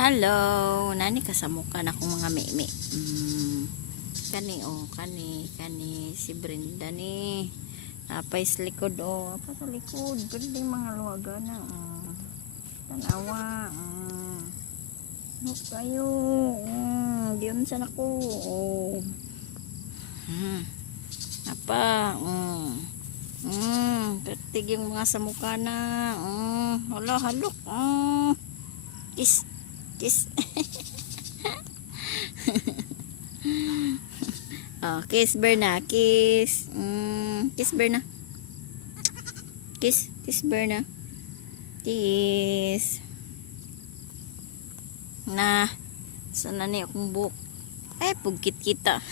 Hello, nani kasamukan akong mga meme. Kani si Brenda ni. Napay sa likod apa sa likod? Ganding mga luwaga na. Tanawa. Ano kayo? Diyon sa nako. Apa? Katig yung mga samuka na. Wala halok. Kiss. Kiss Berna, kiss. Kiss Berna. Kiss Berna. Kiss. Na, sana ni akong buhok. Ay, pugkit kita.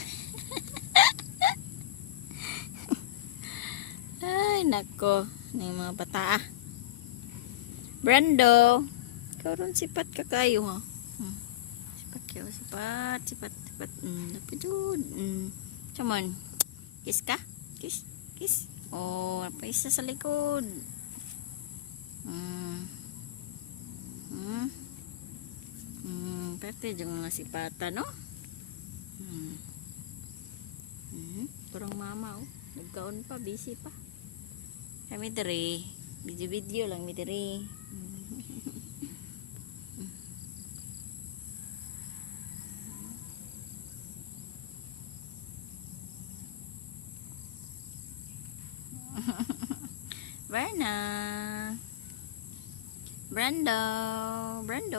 Ay, nako. Ng mga bata. Brando. Ikaw ron sipat ka kayo, ha? Sipat kayo, sipat. Napidud. Come on. Kiss ka? Kiss. Napaisa sa likod. Pwede yung mga sipata, no? Turang mama, nagkaon pa, busy pa. Kami diri. Video lang, mi diri. Brando.